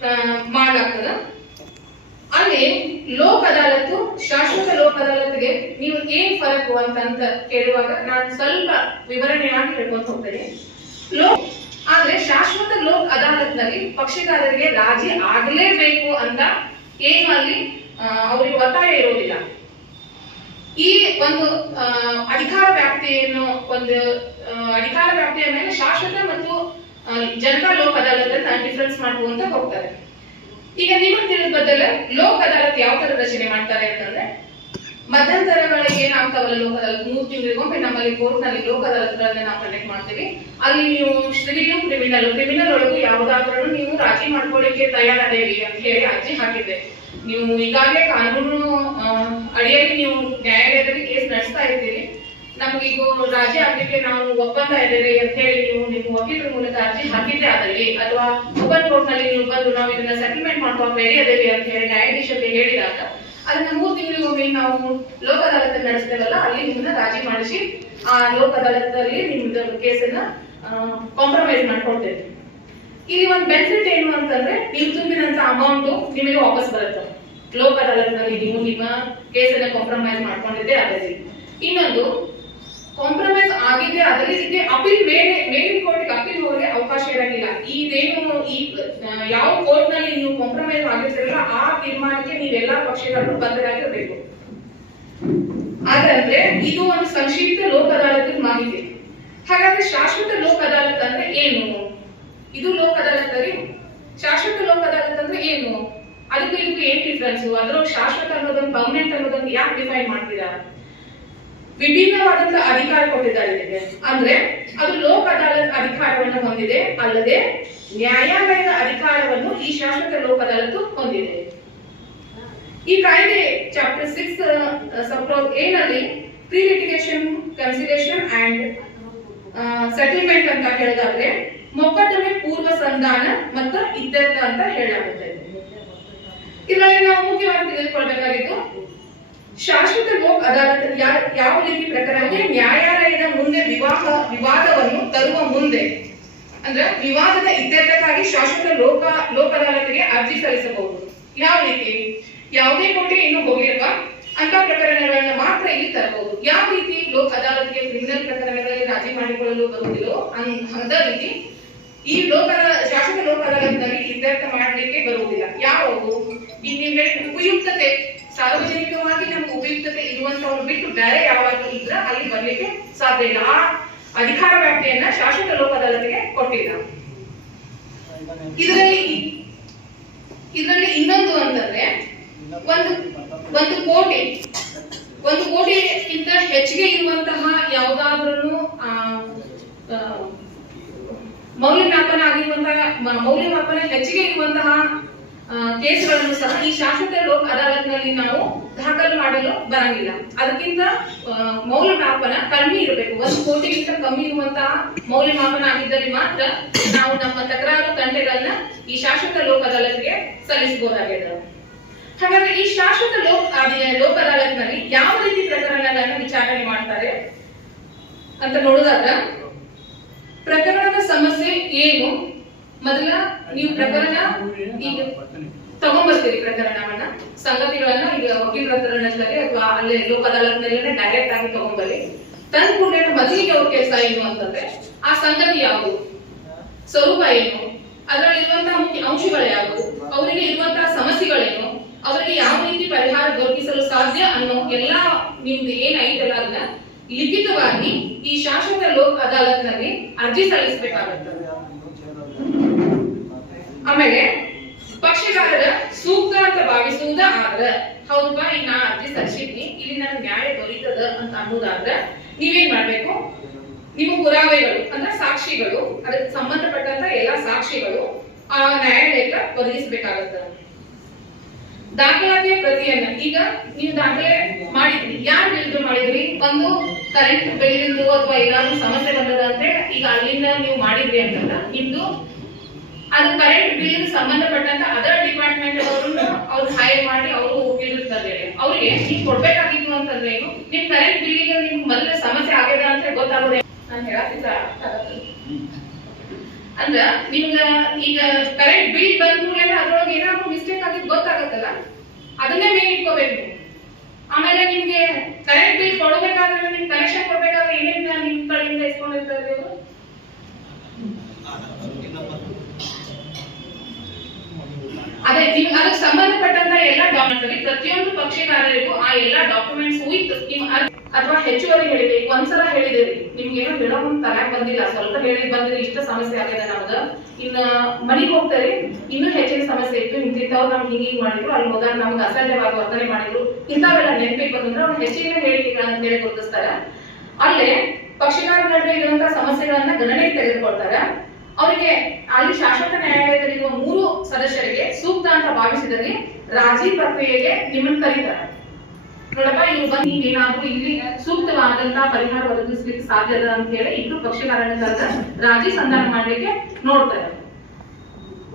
F: ಆ, ಮಾಡ್ಲಾಗ್ತದ ಅಲ್ಲಿ ಲೋಕ ಅದಾಲತ್ತು, ಶಾಶ್ವತ ಲೋಕ ಅದಾಲತ್ಗೆ ನೀವು ಏನ್ ಫರಕು ಅಂತ ಅಂತ ಕೇಳುವಾಗ ನಾನು ಸ್ವಲ್ಪ ವಿವರಣೆಯಾಗಿ ಹೇಳ್ಕೊಂತ ಹೋಗ್ತೇನೆ. ಲೋಕ್ ಆದ್ರೆ ಶಾಶ್ವತ ಲೋಕ್ ಅದಾಲತ್ನಲ್ಲಿ ಪಕ್ಷಗಾರರಿಗೆ ರಾಜಿ ಆಗಲೇಬೇಕು ಅಂತ ಏನು ಅಲ್ಲಿ ಅವರಿಗೆ ಒತ್ತಾಯ ಇರೋದಿಲ್ಲ. ಈ ಒಂದು ಅಧಿಕಾರ ವ್ಯಾಪ್ತಿಯನ್ನು ಒಂದು ಅಧಿಕಾರ ವ್ಯಾಪ್ತಿಯ ಮೇಲೆ ಶಾಶ್ವತ ಮತ್ತು ಜನತಾ ಲೋಕ್ ಅದಾಲತ್ ಡಿಫ್ರೆನ್ಸ್ ಮಾಡುವಂತ ಹೋಗ್ತಾರೆ. ಈಗ ನಿಮಗೆ ತಿಳಿದ ಬದಲ ಲೋಕ ಅದಾಲತ್ ಯಾವ ತರ ರಚನೆ ಮಾಡ್ತಾರೆ ಅಂತಂದ್ರೆ, ಮಧ್ಯಂತರಗಳಿಗೆ ಏನಾಗ್ತಾವಲ್ಲ ಲೋಕ ಅದಾಲತ್ ಮೂರು ತಿಂಗಳಿಗೊಮ್ಮೆ ನಮ್ಮಲ್ಲಿ ಕೋರ್ಟ್ನಲ್ಲಿ ಲೋಕ ಅದಾಲತ್ಗಳನ್ನ ನಾವು ಕಂಡಕ್ಟ್ ಮಾಡ್ತೀವಿ. ಅಲ್ಲಿ ನೀವು ಸಿವಿಲ್ ಕ್ರಿಮಿನಲ್ ಕ್ರಿಮಿನಲ್ ಒಳಗೂ ಯಾವ್ದಾದ್ರೂ ನೀವು ರಾಜಿ ಮಾಡ್ಕೊಳ್ಳಿಕ್ಕೆ ತಯಾರದೇವಿ ಅಂತ ಹೇಳಿ ಅರ್ಜಿ ಹಾಕಿದ್ದೆ. ನೀವು ಈಗಾಗಲೇ ಕಾನೂನು ಅಡಿಯಲ್ಲಿ ನೀವು ನ್ಯಾಯಾಲಯದಲ್ಲಿ ಕೇಸ್ ನಡೆಸ್ತಾ ಇದ್ದೀರಿ. ನಮಗೀಗ ರಾಜಿ ಆಗ್ಲಿಕ್ಕೆ ನಾವು ಒಪ್ಪಂದ ಇದ್ದೇವೆ ಅಂತ ಹೇಳಿ ನೀವು ನಿಮ್ಮ ವಕೀಲರ ಮೂಲಕ ಅರ್ಜಿ ಹಾಕಿದ್ದೆ ಆದಲ್ಲಿ ಅಥವಾ ಓಪನ್ ಕೋರ್ಟ್ನಲ್ಲಿ ನೀವು ಬಂದು ನಾವು ಇದನ್ನ ಸೆಟಲ್ಮೆಂಟ್ ಮಾಡುವ ಬೇರೆ ಅದೇವಿ ಅಂತ ಹೇಳಿ ನ್ಯಾಯಾಧೀಶರಿಗೆ ಹೇಳಿದಾಗ ಅದನ್ನ ಮೂರು ತಿಂಗಳಿಗೊಮ್ಮೆ ನಾವು ಲೋಕ ಅದಾಲತ್ ನಡೆಸ್ತೇವಲ್ಲ, ಅಲ್ಲಿ ನಿಮ್ಮನ್ನ ರಾಜಿ ಮಾಡಿಸಿ ಆ ಲೋಕ ಅದಾಲತ್ತಲ್ಲಿ ನಿಮ್ದು ಕೇಸನ್ನ ಕಾಂಪ್ರಮೈಸ್ ಮಾಡ್ಕೊಳ್ತೇವೆ. ಇಲ್ಲಿ ಒಂದು ಬೆನಿಫಿಟ್ ಏನು ಅಂತಂದ್ರೆ ನೀವು ತುಂಬಿದಂತ ಅಮೌಂಟ್ ನಿಮಗೆ ವಾಪಸ್ ಬರುತ್ತೆ. ಲೋಕ ಅದಾಲತ್ನಲ್ಲಿ ನೀವು ನಿಮ್ಮ ಕೇಸನ್ನ ಕಾಂಪ್ರಮೈಸ್ ಮಾಡ್ಕೊಂಡಿದ್ದೆ ಅದೇ ಇನ್ನೊಂದು ಕಾಂಪ್ರಮೈಸ್ ಆಗಿದೆ ಅದರಲ್ಲಿ ಇದಕ್ಕೆ ಅಪೀಲ್ ಮೇಲೆ, ಮೇಲಿನ ಕೋರ್ಟ್ಗೆ ಅಪೀಲ್ ಹೋಗಕ್ಕೆ ಅವಕಾಶ ಇರಂಗಿಲ್ಲ. ಇದೇನು ಈ ಯಾವ ಕೋರ್ಟ್ನಲ್ಲಿ ನೀವು ಕಾಂಪ್ರಮೈಸ್ ಆಗಿರ್ತೀರಲ್ಲ, ಆ ತೀರ್ಮಾನಕ್ಕೆ ನೀವೆಲ್ಲಾ ಪಕ್ಷಗಳು ಬದ್ಧರಾಗಿರಬೇಕು. ಹಾಗಂದ್ರೆ ಇದು ಒಂದು ಸಂಕ್ಷಿಪ್ತ ಲೋಕ ಅದಾಲತ್ ಮಾಹಿತಿ. ಹಾಗಾದ್ರೆ ಶಾಶ್ವತ ಲೋಕ ಅದಾಲತ್ ಅಂದ್ರೆ ಏನು? ಇದು ಲೋಕ ಅದಾಲತ್ ರೀ ಶಾಶ್ವತ ಲೋಕ ಅದಾಲತ್ ಅಂದ್ರೆ ಏನು? ಅದಕ್ಕೆ ಇದಕ್ಕೆ ಏನ್ ಡಿಫ್ರೆನ್ಸ್ ಅದ್ರೊಳಗೆ ಶಾಶ್ವತ ಅನ್ನೋದನ್ನ ಪರ್ಮನೆಂಟ್ ಅನ್ನೋದನ್ನ ಯಾಕೆ ಡಿಫೈನ್ ಮಾಡ್ತೀರಾ? ವಿಭಿನ್ನವಾದಂತ ಅಧಿಕಾರ ಕೊಟ್ಟಿದ್ದಾರೆ ಅಂದ್ರೆ ಅದು ಲೋಕ ಅದಾಲತ್ ಅಧಿಕಾರವನ್ನು ಹೊಂದಿದೆ, ಅಲ್ಲದೆ ನ್ಯಾಯಾಲಯದ ಅಧಿಕಾರವನ್ನು ಈ ಶಾಶ್ವತ ಲೋಕ ಅದಾಲತ್ತು ಹೊಂದಿದೆ. ಈ ಕಾಯ್ದೆ ಚಾಪ್ಟರ್ ಸಿಕ್ಸ್ ಸಬ್ಕ್ಲಾಸ್ ಏನಲ್ಲಿ ನಲ್ಲಿ pre litigation conciliation and settlement ಅಂತ ಹೇಳಿದಾದ್ರೆ ಮೊಕದ್ದಮೆ ಪೂರ್ವ ಸಂಧಾನ ಮತ್ತು ಇತ್ಯರ್ಥ ಅಂತ ಹೇಳಲಾಗುತ್ತೆ ಇದರಲ್ಲಿ ನಾವು ಮುಖ್ಯವಾಗಿ ತಿಳಿದುಕೊಳ್ಬೇಕಾಗಿದ್ದು ಶಾಶ್ವತ ಲೋಕ್ ಅದಾಲತ್ ಯಾವ ರೀತಿ ಪ್ರಕಾರ ಅಂದ್ರೆ ನ್ಯಾಯಾಲಯದ ಮುಂದೆ ವಿವಾಹ ವಿವಾದವನ್ನು ತರುವ ಮುಂದೆ. ಅಂದ್ರೆ ವಿವಾದದ ಇತ್ಯರ್ಥಕ್ಕಾಗಿ ಶಾಶ್ವತ ಲೋಕ ಲೋಕ ಅದಾಲತ್ಗೆ ಅರ್ಜಿ ಸಲ್ಲಿಸಬಹುದು. ಯಾವ ರೀತಿ? ಯಾವುದೇ ಕೋಟೆ ಇನ್ನೂ ಹೋಗಿಲ್ವಾ? ಅಂತ ಪ್ರಕರಣಗಳನ್ನ ಮಾತ್ರ ಇಲ್ಲಿ ತರಬಹುದು. ಯಾವ ರೀತಿ ಲೋಕ್ ಅದಾಲತ್ಗೆ ಕ್ರಿಮಿನಲ್ ಪ್ರಕರಣಗಳಲ್ಲಿ ರಾಜಿ ಮಾಡಿಕೊಳ್ಳಲು ಬರುವುದಿಲ್ಲೋ ಅದ ರೀತಿ ಈ ಲೋಕ ಶಾಶ್ವತ ಲೋಕ ಅದಾಲತ್ನಲ್ಲಿ ಇತ್ಯರ್ಥ ಮಾಡಲಿಕ್ಕೆ ಬರುವುದಿಲ್ಲ. ಯಾವುದು? ಹೇಳಿದ ಉಪಯುಕ್ತತೆ. ಸಾರ್ವಜನಿಕವಾಗಿ ನಮ್ಗೆ ಉಪಯುಕ್ತತೆ ಇರುವಂತವ್ರು ಬಿಟ್ಟು ಬೇರೆ ಯಾವಾಗಲೂ ಇದ್ರ ಅಲ್ಲಿ ಬರ್ಲಿಕ್ಕೆ ಸಾಧ್ಯ ಇಲ್ಲ. ಆ ಅಧಿಕಾರ ವ್ಯಾಪ್ತಿಯನ್ನ ಶಾಸಕ ಲೋಕ ಅದಾಲತ್ಗೆ ಕೊಟ್ಟಿಲ್ಲ. ಇದರಲ್ಲಿ ಇದರಲ್ಲಿ ಇನ್ನೊಂದು ಅಂತಂದ್ರೆ ಒಂದು ಒಂದು ಕೋಟಿ, ಒಂದು ಕೋಟಿಗಿಂತ ಹೆಚ್ಚಿಗೆ ಇರುವಂತಹ ಯಾವುದಾದ್ರೂ ಮೌಲ್ಯಮಾಪನ ಆಗಿರುವಂತಹ ಮೌಲ್ಯಮಾಪನ ಹೆಚ್ಚಿಗೆ ಇರುವಂತಹ ಕೇಸ್ಗಳನ್ನು ಸಹ ಈ ಶಾಶ್ವತ ಲೋಕ್ ಅದಾಲತ್ನಲ್ಲಿ ನಾವು ದಾಖಲು ಮಾಡಲು ಬರಂಗಿಲ್ಲ. ಅದಕ್ಕಿಂತ ಮೌಲ್ಯಮಾಪನ ಕಡಿಮೆ ಇರಬೇಕು. ಒಂದು ಕೋಟಿಗಿಂತ ಕಮ್ಮಿ ಇರುವಂತಹ ಮೌಲ್ಯಮಾಪನ ಆಗಿದ್ದಲ್ಲಿ ಮಾತ್ರ ನಾವು ನಮ್ಮ ತಕರಾರು ತಂಡಗಳನ್ನ ಈ ಶಾಶ್ವತ ಲೋಕ್ ಅದಾಲತ್ಗೆ ಸಲ್ಲಿಸಬಹುದಾಗಿದೆ ಹಾಗಾದ್ರೆ ಈ ಶಾಶ್ವತ ಲೋಕ್ ಲೋಕ ಅದಾಲತ್ನಲ್ಲಿ ಯಾವ ರೀತಿ ಪ್ರಕರಣಗಳನ್ನ ವಿಚಾರಣೆ ಮಾಡ್ತಾರೆ ಅಂತ ನೋಡಿದಾಗ ಪ್ರಕರಣದ ಸಮಸ್ಯೆ ಏನು? ಮೊದಲ ನೀವು ಪ್ರಕರಣ ಈಗ ತಗೊಂಡ್ಬರ್ತೀರಿ ಪ್ರಕರಣವನ್ನ. ಸಂಗತಿಗಳನ್ನ ಈಗ ವಕೀಲರ ಪ್ರಕರಣದಲ್ಲಿ ಅಥವಾ ಅಲ್ಲೇ ಲೋಕ ಅದಾಲತ್ನಲ್ಲೇ ಡೈರೆಕ್ಟ್ ಆಗಿ ತಗೊಂಡ್ಬರ್ರಿ ತಂದ್ ಕೂಡಲೇ ಮೊದಲಿಗೆ ಅವ್ರ ಕೆಲಸ ಏನು ಅಂತಂದ್ರೆ, ಆ ಸಂಗತಿ ಯಾವುದು? ಸ್ವರೂಪ ಏನು? ಅದರಲ್ಲಿ ಇರುವಂತಹ ಮುಖ್ಯ ಅಂಶಗಳು ಯಾವುವು ಅವರಿಗೆ ಇರುವಂತಹ ಸಮಸ್ಯೆಗಳೇನು? ಅವರಿಗೆ ಯಾವ ರೀತಿ ಪರಿಹಾರ ದೊರಕಿಸಲು ಸಾಧ್ಯ ಅನ್ನೋ ಎಲ್ಲಾ ನಿಮ್ದು ಏನ್ ಐತಲ್ಲ ಅದನ್ನ ಲಿಖಿತವಾಗಿ ಈ ಶಾಶ್ವತ ಲೋಕ್ ಅದಾಲತ್ನಲ್ಲಿ ಅರ್ಜಿ ಸಲ್ಲಿಸಬೇಕಾಗುತ್ತೆ. ಆಮೇಲೆ ಪಕ್ಷಗಾರರ ಸೂಕ್ತ ಅಂತ ಭಾವಿಸುವುದ ಆದ್ರ ಹೌದಪ್ಪ ಈಗ ನಾ ಅರ್ಜಿ ಸಲ್ಲಿಸಿದ್ನಿ, ಇಲ್ಲಿ ನನಗೆ ನ್ಯಾಯ ದೊರೀತದ ಅಂತ ಅನ್ನೋದಾದ್ರ ನೀವೇನ್ ಮಾಡ್ಬೇಕು? ನಿಮ್ಮ ಪುರಾವೆಗಳು, ಅಂದ್ರೆ ಸಾಕ್ಷಿಗಳು, ಅದಕ್ಕೆ ಸಂಬಂಧಪಟ್ಟಂತ ಎಲ್ಲಾ ಸಾಕ್ಷಿಗಳು ಆ ನ್ಯಾಯಾಲಯಕ್ಕೆ ಒದಗಿಸಬೇಕಾಗತ್ತ. ದಾಖಲಾತಿಯ ಪ್ರತಿಯನ್ನ, ಈಗ ನೀವು ದಾಖಲೆ ಮಾಡಿದ್ರಿ. ಯಾರು ಬಿಲ್ದು ಮಾಡಿದ್ರಿ? ಒಂದು ಕರೆಂಟ್ ಬಿಲ್ದು ಅಥವಾ ಏನಾದ್ರು ಸಮಸ್ಯೆ ಬಂದದ ಅಂದ್ರೆ ಈಗ ಅಲ್ಲಿಂದ ನೀವು ಮಾಡಿದ್ರಿ ಅಂತಲ್ಲ. ನಿಮ್ದು ಅದು ಕರೆಂಟ್ ಬಿಲ್ ಸಂಬಂಧಪಟ್ಟಂತ ಅದರ್ ಡಿಪಾರ್ಟ್ಮೆಂಟ್ ಅವರನ್ನು ಅವ್ರು ಹೈರ್ ಮಾಡಿ ಅವರು ಹೋಗಿರುತ್ತಾರೆ. ಅವ್ರಿಗೆ ನೀವು ಕೊಡ್ಬೇಕಾಗಿತ್ತು ಅಂತಂದ್ರೆ ಏನು? ನಿಮ್ ಕರೆಂಟ್ ಬಿಲ್ಲಿಗೆ ನಿಮ್ ಮೊದಲ ಸಮಸ್ಯೆ ಆಗ್ಯದ ಅಂತ ಗೊತ್ತಾಗೋದೇ ನಾನು ಹೇಳತ್ತಿದ್ದ ಅಂದ್ರ ನಿಮ್ಗ ಈಗ ಕರೆಂಟ್ ಬಿಲ್ ಬಂದ ಮೇಲೆ ಅದ್ರೊಳಗೆ ಏನಾದ್ರು ಮಿಸ್ಟೇಕ್ ಆಗಿದ್ ಗೊತ್ತಾಗತ್ತಲ್ಲ? ಅದನ್ನೇ ಮೇನ್ ಇಟ್ಕೋಬೇಕು. ಆಮೇಲೆ ನಿಮ್ಗೆ ಕರೆಂಟ್ ಬಿಲ್ ಕೊಡಬೇಕಾದ್ರೆ ನಿಮ್ ಕನೆಕ್ಷನ್ ಕೊಡ್ಬೇಕಾದ್ರೆ ಏನೇನ್ ನಿಮ್ ಕಡೆಯಿಂದ ಇಸ್ಕೊಂಡಿರ್ತಾರೆ ಅವರು? ಅದೇ, ನಿಮ್ಗೆ ಅದಕ್ಕೆ ಸಂಬಂಧಪಟ್ಟಂತ ಎಲ್ಲ ಡಾಕ್ಯುಮೆಂಟ್ಸ್ ಪ್ರತಿಯೊಂದು ಪಕ್ಷಿಕಾರರಿಗೂ ಆ ಎಲ್ಲ ಡಾಕ್ಯುಮೆಂಟ್ಸ್ ವಿತ್ ನಿಮ್ ಅಥವಾ ಹೆಚ್ಚುವರಿ ಹೇಳಿದೆ ಈಗ ಒಂದ್ಸಲ ಹೇಳಿದಿರಿ ನಿಮ್ಗೆ ಏನೋ ಹೇಳೋ ತಲೆಗೆ ಬಂದಿಲ್ಲ ಸ್ವಲ್ಪ ಹೇಳಿ ಬಂದಿರಿ ಇಷ್ಟ ಸಮಸ್ಯೆ ಆಗಿದೆ ನಮ್ಗ. ಇನ್ನ ಮನೆಗೆ ಹೋಗ್ತಾರೆ, ಇನ್ನೂ ಹೆಚ್ಚಿನ ಸಮಸ್ಯೆ ಇತ್ತು. ಇಂತಿಂತವ್ರು ನಮ್ಗೆ ಹಿಂಗೆ ಹಿಂಗೆ ಮಾಡಿದ್ರು, ಅಲ್ಲಿ ಹೋದಾಗ ನಮ್ಗೆ ಅಸಾಧ್ಯವಾಗಿ ವರ್ತನೆ ಮಾಡಿದ್ರು. ಇಂಥವೆಲ್ಲ ನೆನಪಿಗೆ ಬಂದ್ರೆ ಅವ್ರು ಹೆಚ್ಚಿನ ಹೇಳಿಕೆಗಳನ್ನ ಹೇಳಿ ಗುರುತಿಸ್ತಾರೆ. ಅಲ್ಲೇ ಪಕ್ಷಿಗಾರ ನಡುವೆ ಇರುವಂತಹ ಸಮಸ್ಯೆಗಳನ್ನ ಗಣನೆಗೆ ತೆಗೆದುಕೊಳ್ತಾರ. ಅವರಿಗೆ ಅಲ್ಲಿ ಶಾಶ್ವತ ನ್ಯಾಯಾಲಯದಲ್ಲಿರುವ ಮೂರು ಸದಸ್ಯರಿಗೆ ಸೂಕ್ತ ಅಂತ ಭಾವಿಸಿದಲ್ಲಿ ರಾಜಿ ಪ್ರಕ್ರಿಯೆಗೆ ನಿಮ್ಮನ್ನು ಕರೀತಾರೆ. ನೋಡಪ್ಪ, ಇವ್ರು ಬಂದು ನೀವೇನಾದ್ರೂ ಇಲ್ಲಿ ಸೂಕ್ತವಾದಂತಹ ಪರಿಹಾರ ಒದಗಿಸ್ಲಿಕ್ಕೆ ಸಾಧ್ಯ ಅಂತ ಹೇಳಿ ಇಬ್ರು ಪಕ್ಷಕಾರರ ರಾಜಿ ಸಂಧಾನ ಮಾಡಲಿಕ್ಕೆ ನೋಡ್ತಾರೆ.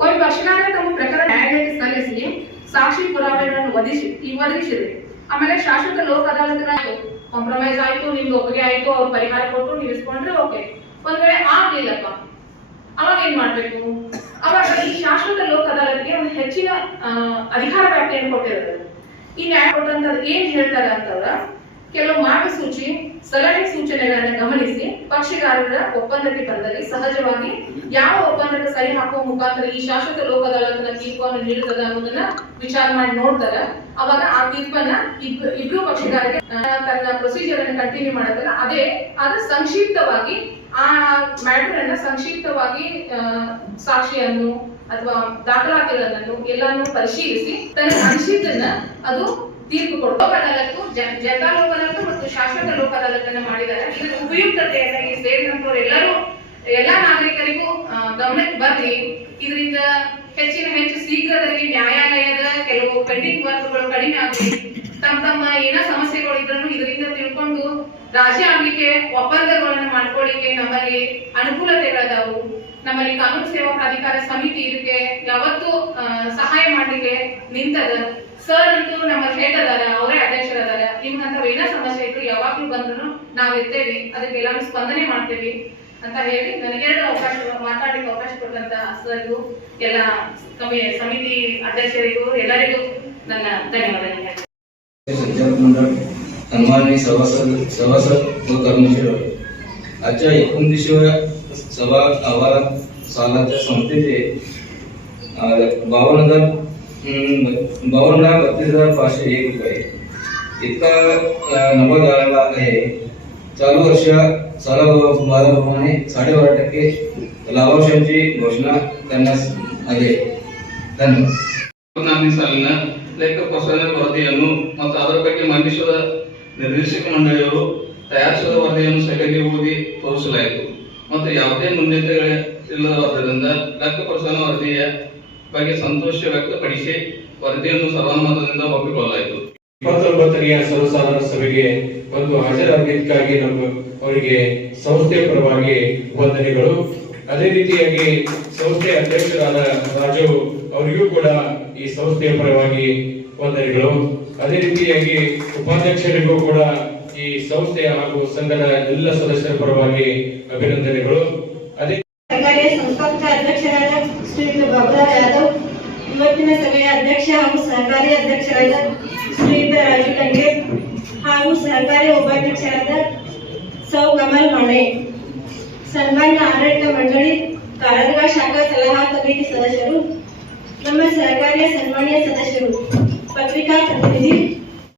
F: ಒಬ್ಬ ಪಕ್ಷಕಾರ ತಮ್ಮ ಪ್ರಕರಣ ನ್ಯಾಯಾಲಯಕ್ಕೆ ಸಲ್ಲಿಸಿ ಸಾಕ್ಷಿ ಪುರಾವೆಗಳನ್ನು ಒದಗಿಸಿ, ಈ ಒದಗಿಸಿದ್ರಿ. ಆಮೇಲೆ ಶಾಶ್ವತ ಲೋಕ ಅದಾಲತ್ಗಳಾಯ್ತು ಕಾಂಪ್ರಮೈಸ್ ಆಯ್ತು, ನಿಮ್ಗೆ ಒಪ್ಪಿಗೆ ಆಯ್ತು, ಅವ್ರು ಪರಿಹಾರ ಕೊಟ್ಟು ನೀವು ಓಕೆ ಒಂದ್ ವೇಳೆ ಆಗ್ಲಿಲ್ಲಪ್ಪ ಅವಾಗ ಏನ್ ಮಾಡ್ಬೇಕು? ಅವಾಗ ಈ ಶಾಶ್ವತ ಲೋಕ ಅದಾಲತ್ಗೆ ಒಂದು ಹೆಚ್ಚಿನ ಅಧಿಕಾರ ವ್ಯಾಪ್ತಿಯನ್ನು ಕೊಟ್ಟಿರೋದು. ಈ ನ್ಯಾಯ ಕೊಟ್ಟಂತದ್ದು ಏನ್ ಹೇಳ್ತಾರೆ ಅಂತಂದ್ರ ಕೆಲವು ಮಾರ್ಗಸೂಚಿ ಸಲಹೆ ಸೂಚನೆಗಳನ್ನು ಗಮನಿಸಿ, ಪಕ್ಷಿಗಾರರ ಒಪ್ಪಂದಕ್ಕೆ ಬಂದಲ್ಲಿ ಸಹಜವಾಗಿ ಯಾವ ಒಪ್ಪಂದಕ್ಕೆ ಸಹಿ ಹಾಕುವ ಮುಖಾಂತರ ಈ ಶಾಶ್ವತ ಲೋಕದಲ್ಲ ತೀರ್ಪನ್ನು ನೀಡುತ್ತದೆ ಅನ್ನೋದನ್ನ ವಿಚಾರ ಮಾಡಿ ನೋಡ್ತಾರ. ಅವಾಗ ಆ ತೀರ್ಪನ್ನ ಇಬ್ರು ಪಕ್ಷಿಗಾರರಿಗೆ ತನ್ನ ಪ್ರೊಸೀಜರ್ ಅನ್ನು ಕಂಟಿನ್ಯೂ ಮಾಡತ್ತಲ್ಲ, ಅದೇ, ಅದು ಸಂಕ್ಷಿಪ್ತವಾಗಿ ಆ ಮ್ಯಾಟರ್ ಅನ್ನ ಸಂಕ್ಷಿಪ್ತವಾಗಿ ಸಾಕ್ಷಿಯನ್ನು ಅಥವಾ ದಾಖಲಾತಿಗಳನ್ನು ಎಲ್ಲಾನು ಪರಿಶೀಲಿಸಿ, ತನ್ನ ಅನಿಸಿದ್ದನ್ನ ಅದು ತೀರ್ಪು ಕೊಡು ಲೋಕ ಮತ್ತು ಶಾಶ್ವತ ಲೋಕ ಅದಾಲತ್ತನ್ನ ಮಾಡಿದ್ದಾರೆ. ಇದರ ಉಪಯುಕ್ತತೆಯನ್ನ ಈ ಸೇರಿದಂತವ್ರು ಎಲ್ಲರೂ, ಎಲ್ಲಾ ನಾಗರಿಕರಿಗೂ ಗಮನಕ್ಕೆ ಬರ್ಲಿ. ಇದರಿಂದ ಹೆಚ್ಚಿನ ಹೆಚ್ಚು ಶೀಘ್ರದಲ್ಲಿ ನ್ಯಾಯಾಲಯದ ಕೆಲವು ಪೆಂಡಿಂಗ್ ವರ್ಕ್ಗಳು ಕಡಿಮೆ ಆಗಲಿ. ತಮ್ಮ ತಮ್ಮ ಏನ ಸಮಸ್ಯೆಗಳು ಇದ್ರೂ ಇದರಿಂದ ತಿಳ್ಕೊಂಡು ರಾಜಿ ಆಗ್ಲಿಕ್ಕೆ ಒಪ್ಪಂದಗಳನ್ನ ಮಾಡ್ಕೊಳ್ಳಿಕ್ಕೆ ನಮ್ಮಲ್ಲಿ ಅನುಕೂಲತೆಗಳದಾವು. ನಮ್ಮಲ್ಲಿ ಕಾನೂನು ಸೇವಾ ಪ್ರಾಧಿಕಾರ ಸಮಿತಿ ಇದಕ್ಕೆ ಯಾವತ್ತೂ ಸಹಾಯ ಮಾಡ್ಲಿಕ್ಕೆ ನಿಂತದ. ಸರ್ ಅಂತೂ ನಮ್ಮ ಹೆಡ್ ಅದಾರ ಅವರೇ ಅಧ್ಯಕ್ಷರದಾರ ನಿಮ್ಗಂತ ಏನ ಸಮಸ್ಯೆ ಇದ್ರು ಯಾವಾಗ್ಲೂ ಬಂದ್ರು ನಾವ್ ಇರ್ತೇವಿ ಅದಕ್ಕೆ ಎಲ್ಲಾನು ಸ್ಪಂದನೆ ಮಾಡ್ತೇವಿ ಅಂತ ಹೇಳಿ ನನಗೆರಡು ಅವಕಾಶ ಮಾತಾಡ್ಲಿಕ್ಕೆ ಅವಕಾಶ ಕೊಟ್ಟಂತ ಸರ್ಗೂ ಎಲ್ಲ ಕಮಿ- ಸಮಿತಿ ಅಧ್ಯಕ್ಷರಿಗೂ ಎಲ್ಲರಿಗೂ ನನ್ನ ಧನ್ಯವಾದಗಳು
G: संचालक मंडळ सन्माननीय सभासद सभासद व कर्मचारी आजच्या एकोणतीसव्या सभा अहवालात सालाच्या संस्थेचे बावन्न हजार हम्म, बावन्न लाख बत्तीस हजार पाचशे एक रुपये इतका अ, नफा झालेला आहे चालू वर्ष सालाबाजाराप्रमाणे साडेबारा टक्के लाभांशांची घोषणा करण्यात आली आहे धन्यवाद
H: ನಾಲ್ಕನೇ ಸಾಲಿನ ಲೆಕ್ಕ ಪ್ರಸರಣ ವರದಿಯನ್ನು ಮತ್ತು ಅದರ ಬಗ್ಗೆ ಮಂಡಿಸಿದ ನಿರ್ದೇಶಕ ಮಂಡಳಿಯವರು ತಯಾರಿಸಿದ ವರದಿಯನ್ನು ಸಭೆಗೆ ಓದಿ ತೋರಿಸಲಾಯಿತು ಮತ್ತು ಯಾವುದೇ ನ್ಯೂನತೆಗಳೇ ಇಲ್ಲವಾದ್ದರಿಂದ ಲೆಕ್ಕ ಪ್ರಸರಣ ವರದಿಯ ಬಗ್ಗೆ ಸಂತೋಷ ವ್ಯಕ್ತಪಡಿಸಿ ವರದಿಯನ್ನು ಸರ್ವಾನುಮತದಿಂದ ಒಪ್ಪಿಕೊಳ್ಳಲಾಯಿತು.
I: ಇಪ್ಪತ್ತೊಂಬತ್ತನೆಯ ಸರ್ವಸಾಧಾರಣ ಸಭೆಗೆ ಒಂದು ಹಾಜರಾಗಿದ್ದಕ್ಕಾಗಿ ನಮ್ಮ ಅವರಿಗೆ ಸಂಸ್ಥೆ ಪರವಾಗಿ ವಂದನೆಗಳು. ಅದೇ ರೀತಿಯಾಗಿ ಸಂಸ್ಥೆ ಅಧ್ಯಕ್ಷರಾದ ರಾಜು ಅವರಿಗೂ ಕೂಡ ಈ ಸಂಸ್ಥೆಯ ಪರವಾಗಿ ವಂದನೆಗಳು. ಅದೇ ರೀತಿಯಾಗಿ ಉಪಾಧ್ಯಕ್ಷರಿಗೂ ಕೂಡ ಈ ಸಂಸ್ಥೆಯ ಹಾಗೂ ಸಂಘದ ಎಲ್ಲ ಸದಸ್ಯರ ಪರವಾಗಿ ಅಭಿನಂದನೆಗಳು. ಅದೇ
J: ಸಂಸ್ಥಾಪಕ ಅಧ್ಯಕ್ಷರಾದ ಶ್ರೀಯುತ ಬಾಬುರಾವ್ ಯಾದವ್ ಇವತ್ತಿನ ಸಭೆಯ ಅಧ್ಯಕ್ಷ ಹಾಗೂ ಸಹಕಾರಿ ಅಧ್ಯಕ್ಷರಾದ ಶ್ರೀಯುತ ರಾಜು ಟಂಗೆ ಹಾಗೂ ಸಹಕಾರಿ ಉಪಾಧ್ಯಕ್ಷರಾದ ಸೌ ಕಮಲ್ ಮಾಡೆ ಸನ್ಮಾನ್ಯ ಆಡಳಿತ ಮಂಡಳಿ ಕಾರದಗ ಶಾಖಾ ಸಲಹಾ ಸಮಿತಿ ಸದಸ್ಯರು ನಮ್ಮ ಸಹಕಾರಿಯ ಸನ್ಮಾನ್ಯ ಸದಸ್ಯರು ಪತ್ರಿಕಾ ಪ್ರತಿನಿಧಿ